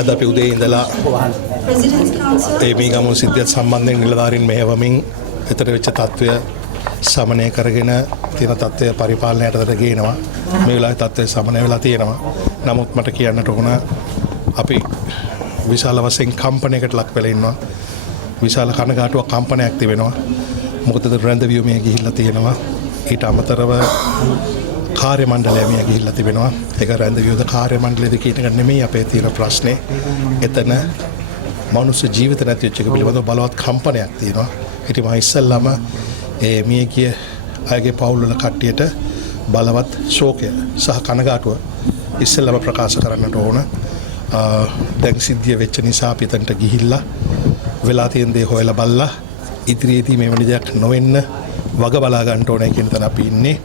අද අපි උදේ ඉඳලා මේ ගමු සිද්ධියත් සම්බන්ධයෙන් නිලධාරීන් මෙහෙවමින් එතන වෙච්ච තත්ත්වය සමනය කරගෙන තියෙන තත්ත්වය පරිපාලනයට ගේනවා. මේ වෙලාවේ තත්ත්වය සමනය වෙලා තියෙනවා. නමුත් මට කියන්නට ඕන අපි විශාල වශයෙන් කම්පනයකට ලක් වෙලා ඉන්නවා. විශාල කනගාටුවක් කම්පනයක් තිබෙනවා. මොකද රැඳවියෝ මේ ගිහිල්ලා තියෙනවා. ඊට අමතරව කාර්ය මණ්ඩලය මේ ගිහිල්ලා තිබෙනවා. ඒක රැඳවියෝද කාර්ය මණ්ඩලයේද කියන එක නෙමෙයි අපේ තියෙන ප්‍රශ්නේ. එතන මනුෂ්‍ය ජීවිත නැති වෙච්ච එක පිළිබඳව බලවත් කම්පනයක් තියෙනවා. ඉතින් මම ඉස්සෙල්ලාම මේ කිය අයගේ පවුල් වල කට්ටියට බලවත් ශෝකය සහ කනගාටුව ඉස්සෙල්ලාම ප්‍රකාශ කරන්නට ඕන. දැන් සිද්ධිය වෙච්ච නිසා අපි එතනට ගිහිල්ලා වෙලා තියෙන දේ හොයලා බලලා ඉදිරියේදී මේ වෙන දෙයක් නොවෙන්න වග බලා ගන්න ඕනේ කියන තැන අපි ඉන්නේ.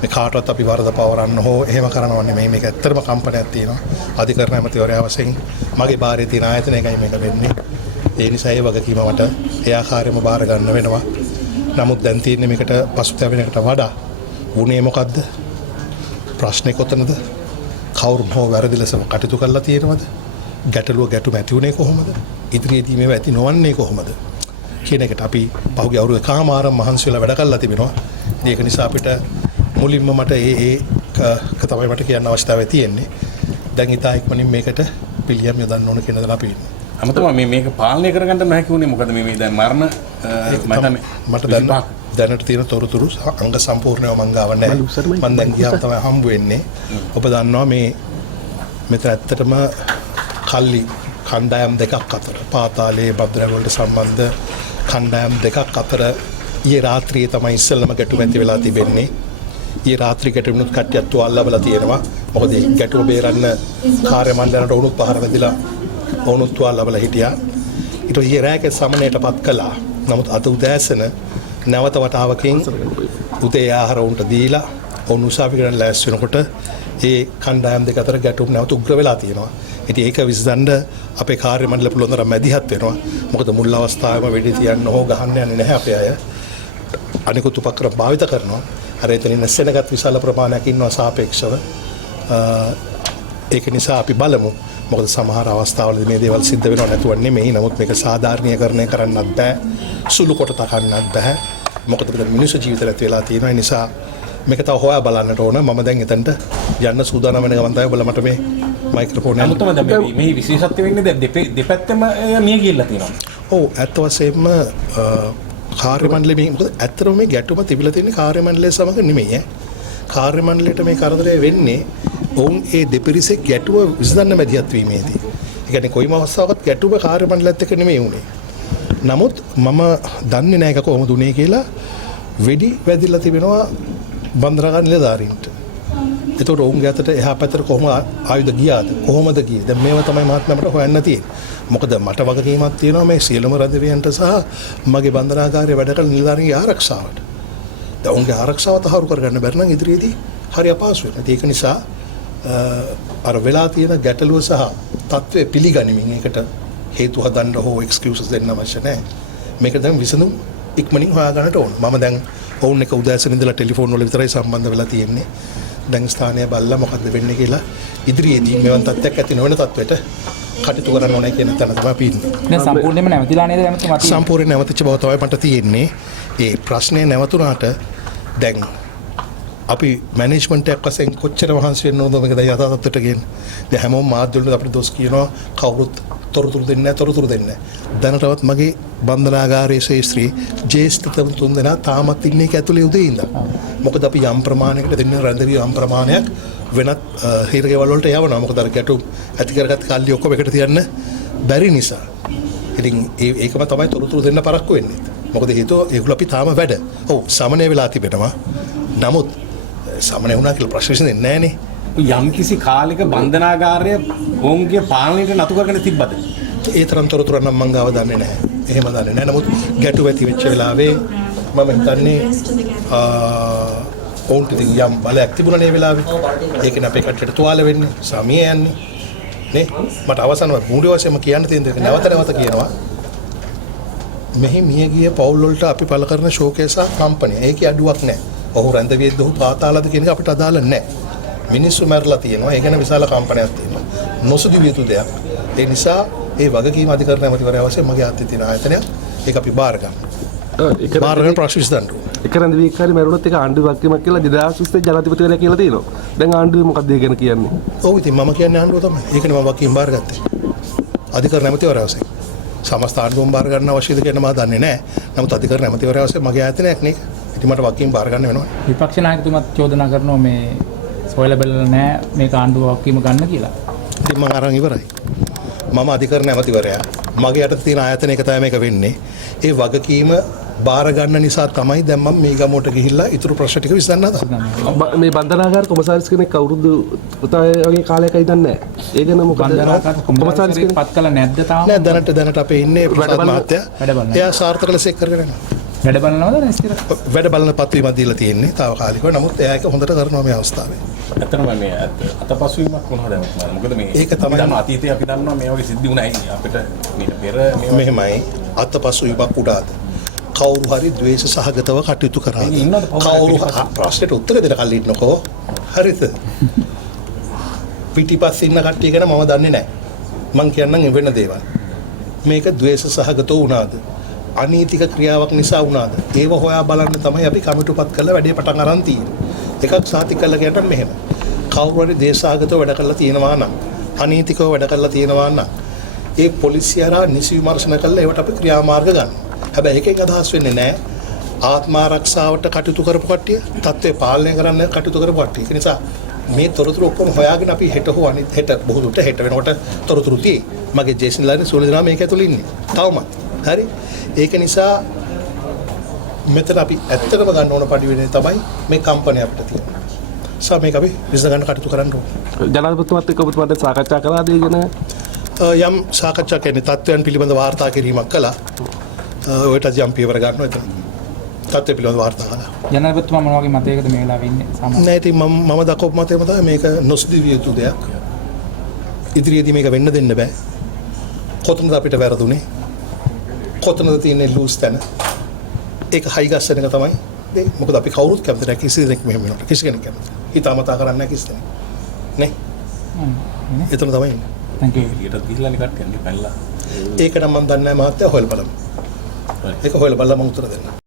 මේ කාටවත් අපි වරද පවරන්න හෝ එහෙම කරනව නෙමෙයි. මේක ඇත්තටම කම්පනයක් තියෙනවා. අධිකරණ ඇමතිවරයා වශයෙන් මගේ බාරේ තියෙන ආයතනයකයි මේක වෙන්නේ. ඒ නිසා ඒ වගකීම මට ඒ ආකාරයෙන්ම බාර ගන්න වෙනවා. නමුත් දැන් තියෙන්නේ මේකට පසුතැවෙන එකට වඩා වුණේ මොකද්ද? ප්‍රශ්නේ කොතනද? කවුරු හෝ වැරදි ලෙස කටයුතු කරලා තියෙනවද? ගැටුම ඇති වුණේ කොහොමද? ඉදිරියේදී මේව ඇති නොවන්නේ කොහොමද? කියන එකට අපි පහුගිය අවුරුදු එකමාරක් මහන්සි වෙලා වැඩ කරලා තිබෙනවා. ඒක නිසා අපිට මුලින්ම මට ඒක තමයි මට කියන්න අවශ්‍යතාවය තියෙන්නේ. දැන් ඉතා ඉක්මනින් මේකට පිළියම් යොදන්න ඕන කියන දේ අපි ඉන්නේ. අමතම මේක පාලනය කරගන්න නැහැ කිව්නේ මොකද මේ දැන් මරණ මට දැනට තියෙන තොරතුරු අංග සම්පූර්ණව මං ගාව නැහැ. මම දැන් ගියාම තමයි හම්බ වෙන්නේ. ඔබ දන්නවා මෙතන ඇත්තටම කල්ලි කණ්ඩායම් දෙකක් අතර පාතාලයේ භද්‍රග වලට සම්බන්ධ කණ්ඩායම් දෙකක් අතර ඊයේ රාත්‍රියේ තමයි ඉස්සෙල්ලම ගැටුම ඇති වෙලා තිබෙන්නේ. ඊයේ රාත්‍රී ගැටුමුත් කට්ටියක් තුවාල ලැබලා තියෙනවා. මොකද මේ ගැටුම බේරන්න කාර්ය මණ්ඩලයට වුණුත් පහර වැදිලා වුණුත් තුවාල ලැබලා හිටියා. ඊට ඊයේ රාත්‍රියේ සමනයටපත් කළා. නමුත් අද උදෑසන නැවත වතාවකින් උදේ ආහාර උන්ට දීලා ඔවුන් උසාවි කරන්න ලෑස්ති වෙනකොට ඒ කණ්ඩායම් දෙක අතර ගැටුම් නැවත උග්‍ර වෙලා තියෙනවා. ඉතින් ඒක විසඳන්න අපේ කාර්ය මණ්ඩල පුළුවන් තරම් මැදිහත් වෙනවා. මොකද මුල් අවස්ථාවේම වෙඩි තියන්න හෝ ගහන්න යන්නේ නැහැ අපේ අය. අනිකුත් උපක්‍රම භාවිත කරනවා. අර එතනින් සෙනගත් විශාල ප්‍රමාණයක් ඉන්නවා සාපේක්ෂව. ඒක නිසා අපි බලමු. මොකද සමහර අවස්ථාවලදී මේ දේවල් සිද්ධ වෙනව නැතුව නෙමෙයි. නමුත් මේක සාධාරණීකරණය කරන්නත් බෑ. සුළු කොට තකන්නත් බෑ. මොකද මෙතන මිනිස්සු ජීවිත රැත් වෙලා තියෙනවා. ඒ නිසා මේක තව හොයා බලන්නට ඕන. මම දැන් එතනට යන්න සූදානම් වෙන ගමන් තමයි ඔයාලා මට මේ මයික්‍රොෆෝන් එක අමුතම දැන් මේ විශේෂත්වය වෙන්නේ දැන් දෙපැත්තම මිය ගිහිල්ලා තියෙනවා. ඔව් ඇත්ත වශයෙන්ම කාර්ය මණ්ඩලයේ මොකද ඇත්තටම මේ ගැටුම තිබිලා තියෙන්නේ කාර්ය මණ්ඩලය සමග නෙමෙයි ඈ. කාර්ය මණ්ඩලයට මේ කරදරය වෙන්නේ ඔවුන් ඒ දෙපිරිසේ ගැටුව විසඳන්න මැදිහත් වීමේදී. ඒ කියන්නේ කොයිම අවස්ථාවකත් ගැටුම කාර්ය මණ්ඩලයත් එක්ක නෙමෙයි උනේ. නමුත් මම දන්නේ නැහැ ඒක කොහොමද උනේ කියලා වෙඩි වැදිලා තිබෙනවා බන්දරගා නිලධාරීන්ට. ඒතකොට ඔවුන්ගේ අතට එහා පැත්තට කොහොම ආයුධ ගියාද? කොහොමද ගියේ? දැන් මේවා තමයි මහත්මයාට හොයන්න තියෙන්නේ. මොකද මට වගකීමක් තියෙනවා මේ සියලුම රැඳවියන්ට සහ මගේ බන්දනාගාරයේ වැඩ කරන නිලධාරීන්ගේ ආරක්ෂාවට. දැන් උන්ගේ ආරක්ෂාව තහවුරු කරගන්න බැරි නම් ඉදිරියේදී හරි අපහසු වෙනවා. ඒක නිසා අර වෙලා තියෙන ගැටලුව සහ තත්ත්වය පිළිගනිමින් ඒකට හේතු හදන්න හෝ එක්ස්කියුසස් දෙන්න අවශ්‍ය නැහැ. මේක දැන් විසඳුම් ඉක්මනින් හොයාගන්නට ඕන. මම දැන් ඔවුන් එක උදෑසන ඉඳලා ටෙලිෆෝන් වල විතරයි සම්බන්ධ වෙලා තියෙන්නේ. දැන් ස්ථානය බලලා මොකද්ද වෙන්නේ කියලා ඉදිරියේදී මෙවන් තත්ත්වයක් ඇති නොවන තත්ත්වයට කටයුතු කරන්න ඕනේ කියන තැන තමයි අපි ඉන්නේ. දැන් සම්පූර්ණයෙන්ම නැවතිලා නේද නැවතුමා? සම්පූර්ණයෙන් නැවතිච්ච බව තමයි මට තියෙන්නේ. ඒ ප්‍රශ්නේ නැවතුණාට දැන් අපි මැනේජ්මන්ට් එකක් වශයෙන් කොච්චර මහන්සි වෙන්න ඕනද මේක දැන් යථා තත්ත්වයට ගේන්න. දැන් හැමෝම මාධ්‍ය වලට අපිට දොස් කියනවා කවුරුත් තොරතුරු දෙන්නේ නැහැ. දැනටවත් මගේ බන්දනාගාරයේ ශේෂ්ත්‍රී ජේෂ්ඨ තුන් දෙනා තාමත් ඉන්නේ ඒක ඇතුලේ උදේ ඉඳන්. මොකද අපි යම් ප්‍රමාණයකට දෙන්න රැඳවි යම් ප්‍රමාණයක් වෙනත් හිරගෙවල් වලට යවනවා. මොකද අර ගැටුම් ඇති කරගත්ත කල්ලි ඔක්කොම එකට තියන්න බැරි නිසා. ඉතින් ඒකම තමයි තොරතුරු දෙන්න පරක්කු වෙන්නේ. මොකද හේතුව ඒගොල්ලෝ අපි තාම වැඩ. ඔව් සමනය වෙලා තිබෙනවා. නමුත් සමනය වුණා කියලා ප්‍රශ්න විසඳෙන්නේ නැහනේ. යම් කිසි කාලයක බන්ධනාගාරය ඔවුන්ගේ පාලනයට නතු කරගෙන තිබ්බද? ඒ තරම් තොරතුරු නම් මම ගාව දන්නේ නැහැ. එහෙම දන්නේ නැහැ. නමුත් ගැටුව ඇති වෙච්ච වෙලාවේ මම හිතන්නේ ඔවුන්ට යම් බලයක් තිබුණා නේ වෙලාවේ. ඒකනේ අපේ කට්ටියට තුවාල වෙන්නේ. සමිය යන්නේ. නේ? මට අවසානව මූලික වශයෙන්ම කියන්න තියෙන දේ නැවත කියනවා. මෙහි මියගිය පවුල් වලට අපි පළ කරන ශෝකය සහ කම්පනය. ඒකේ අඩුවක් නැහැ. ඔහු රැඳවියෙද්ද ඔහු පාතාලද කියන එක අපිට අදාළ නැහැ. මිනිස්සු මැරලා තියෙනවා. ඒ ගැන විශාල කම්පනයක් තියෙනවා. නොසුදු වියතු දෙයක්. ඒ නිසා ඒ වගකීම අධිකරණ ඇමතිවරයා වශයෙන් මගේ අතේ තියෙන ආයතනයක් ඒක අපි බාර ගන්නවා. බාර ගන්න ප්‍රශ්න විසඳන්න. එක රැඳවීමකාරී මරුණොත් ඒක ආණ්ඩුව වගකීමක් කියලා 2020 ජනාධිපතිවරයා කියලා තියෙනවා. දැන් ආණ්ඩුවේ මොකක්ද ඒ ගැන කියන්නේ? ඔව් ඉතින් මම කියන්නේ ආණ්ඩුව තමයි. ඒකනේ මම වගකීම් බාරගත්තේ. අධිකරණ ඇමතිවරයා වශයෙන්. සමස්ත ආණ්ඩුවම බාර ගන්න අවශ්‍යද කියන මම දන්නේ නැහැ. නමුත් අධිකරණ ඇමතිවරයා වශයෙන් මගේ ආයතනයක් නේ. ඉතින් මට වගකීම් බාර ගන්න වෙනවා. විපක්ෂ නායකතුමත් චෝදනා කරනවා මේ සොයලා බලලා නැහැ මේක ආණ්ඩුව වගකීම ගන්න කියලා. ඉතින් මම අරන් ඉවරයි. මම අධිකරණ ඇමතිවරයා. මගේ යට තියෙන ආයතනයක තමයි මේක වෙන්නේ. ඒ වගකීම බාර ගන්න නිසා තමයි දැන් මම මේ ගමෝට ගිහිල්ලා ඊටු ප්‍රශ්න ටික විසඳන්න හදන්නේ. මේ බන්ධනාගාර කොමසාරිස් කෙනෙක් අවුරුදු වගේ කාලයක ඉඳන් නැහැ. ඒ ගැන මොකද බන්ධනාගාර කොමසාරිස් කෙනෙක් පත් කළා නැද්ද තාම? නෑ දැනට අපේ ඉන්නේ ප්‍රසාද් මහත්තයා. එයා සාර්ථක ලෙස එක් කරගෙන යනවා. වැඩ බලනවද නැස්තිර? වැඩ බලන පත්වීමක් දීලා තියෙන්නේ తాවකාලිකව. නමුත් එයා ඒක හොඳට කරනවා මේ අවස්ථාවේ. ඇත්තටම මේ අතපසුවීමක් වුණාද මොකද මේ ඒක තමයි දන්න අතීතයේ අපි දන්නවා මේ වගේ සිද්ධි වුණා අපිට මීට පෙර මෙහෙමයි අතපසුවීමක් උඩාද කවුරු හරි ද්වේෂ සහගතව කටයුතු කරාද කවුරු ප්‍රශ්නෙට උත්තර දෙන්න කලින් ඉන්නකෝ හරිද පිටිපස්සේ ඉන්න කට්ටිය ගැන මම දන්නේ නැහැ මං කියන්නම් වෙන දේවල් මේක ද්වේෂ සහගතව වුණාද අනීතික ක්‍රියාවක් නිසා වුණාද ඒව හොයා බලන්න තමයි අපි කමිටුපත් කරලා වැඩේ පටන් අරන් තියෙන්නේ එකක් සාතික කරලා කියන්න මෙහෙම කවුරු හරි දේශාගතව වැඩ කරලා තියෙනවා නම් අනීතිකව වැඩ කරලා තියෙනවා නම් ඒ පොලිසිය හරහා නිසි විමර්ශන කරලා ඒවට අපි ක්‍රියාමාර්ග ගන්න. හැබැයි එකෙන් අදහස් වෙන්නේ නැහැ ආත්ම ආරක්ෂාවට කටයුතු කරපු කට්ටිය, තත්ත්වය පාලනය කරන්න කටයුතු කරපු කට්ටිය. ඒ නිසා මේ තොරතුරු ඔක්කොම හොයාගෙන අපි හෙට හෝ අනිත් හෙට බොහෝ දුරට හෙට වෙනකොට තොරතුරු තියෙයි. මගේ ජේසන් ලයිනේ සූල දෙනා මේක ඇතුළේ ඉන්නේ. තවමත්. හරි. ඒක නිසා මෙතන අපි ඇත්තටම ගන්න ඕන පරිවිනේ තමයි මේ කම්පැනි අපිට තියෙන්නේ. මේක අපි විසඳ ගන්න කටයුතු කරන්න ඕනේ. ජනාධිපතිතුමත් එක්ක ඔබතුමාට සාකච්ඡා කළාද ඒ ගැන? යම් සාකච්ඡා කියන්නේ තත්ත්වයන් පිළිබඳ වාර්තා කිරීමක් කළා. ඔයට යම් පියවර ගන්නවා එතන. තත්ත්ව පිළිබඳ වාර්තා කළා. ජනාධිපතිතුමා මොන වගේ මතයකද මේ වෙලාවේ ඉන්නේ සාමාන්‍යයෙන්? නෑ ඉතින් මම දක්වපු මතයම තමයි මේක නොසිතවිය යුතු දෙයක්. ඉදිරියේදී මේක වෙන්න දෙන්න බෑ. කොතනද අපිට වැරදුනේ? කොතනද තියෙන්නේ ලූස් තැන? ඒක හයි ගස්සන එක තමයි. මොකද අපි කවුරුත් කැමති නැහැ කිසි දෙයක් මෙහෙම වෙනකොට. කිසි කෙනෙක් කැමති. හිතාමතා කරන්නේ නැහැ කිසි දෙයක්. නේ? එතන තමයි ඉන්නේ. thank you. එළියට ගිහිල්ලා නිකන් කන්නේ පැනලා. ඒක නම් මම දන්නේ නැහැ මහත්තයා හොයලා බලමු. ඒක හොයලා බලලා මම උත්තර දෙන්නම්.